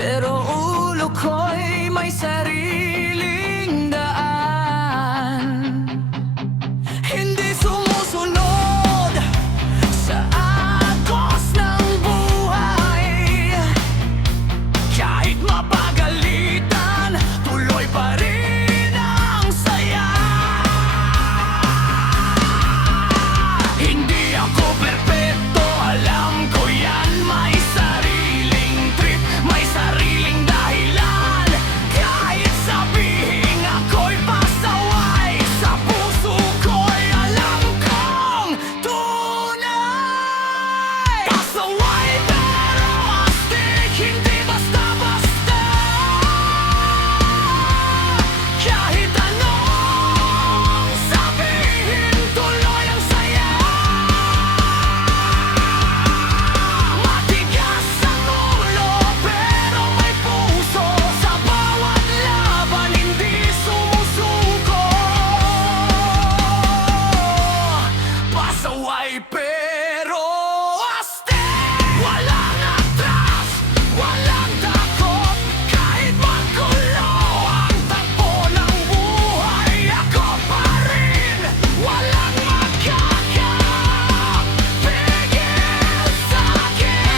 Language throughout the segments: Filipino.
pero ulo ko'y may sariling daan. Hindi sumusunod sa agos ng buhay. Kahit mapagalitan, tuloy pa rin ang saya. Hindi ako perpekto, alam ko yan. May sariling trip, may sariling dahilan. Kahit sabihin ako'y pasaway, sa puso ko'y alam kong tunay. Pasaway pero astig, hindi basta-basta. Kahit anong sabihin, tuloy ang saya. Matigas ang ulo pero may puso, sa bawat laban hindi sumusuko. Pasaway pero astig, walang atras, walang takot. Kahit magulo ang takbo ng buhay, ako pa rin, walang makakapigil sa'kin.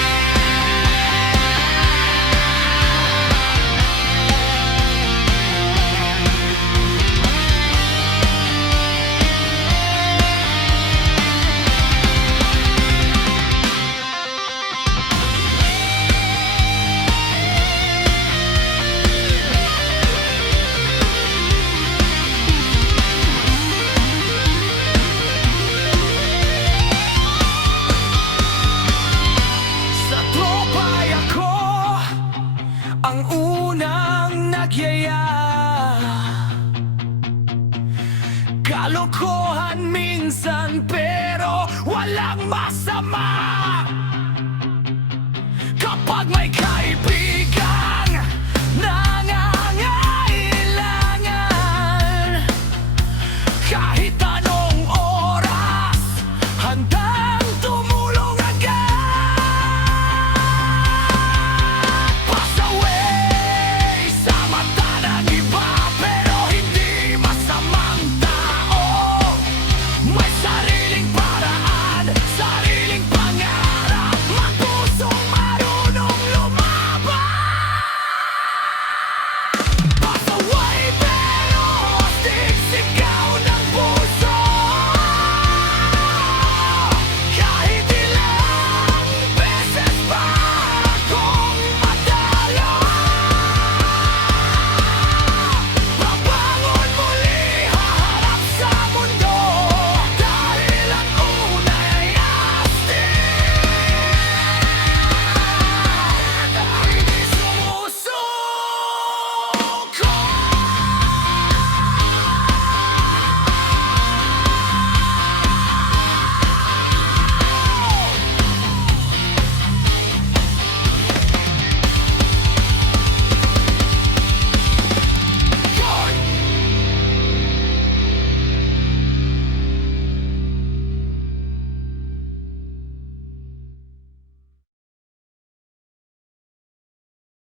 Sa tropa'y ako ang unang nagyaya. Kalokohan minsan pero walang masama kapag may kaibigan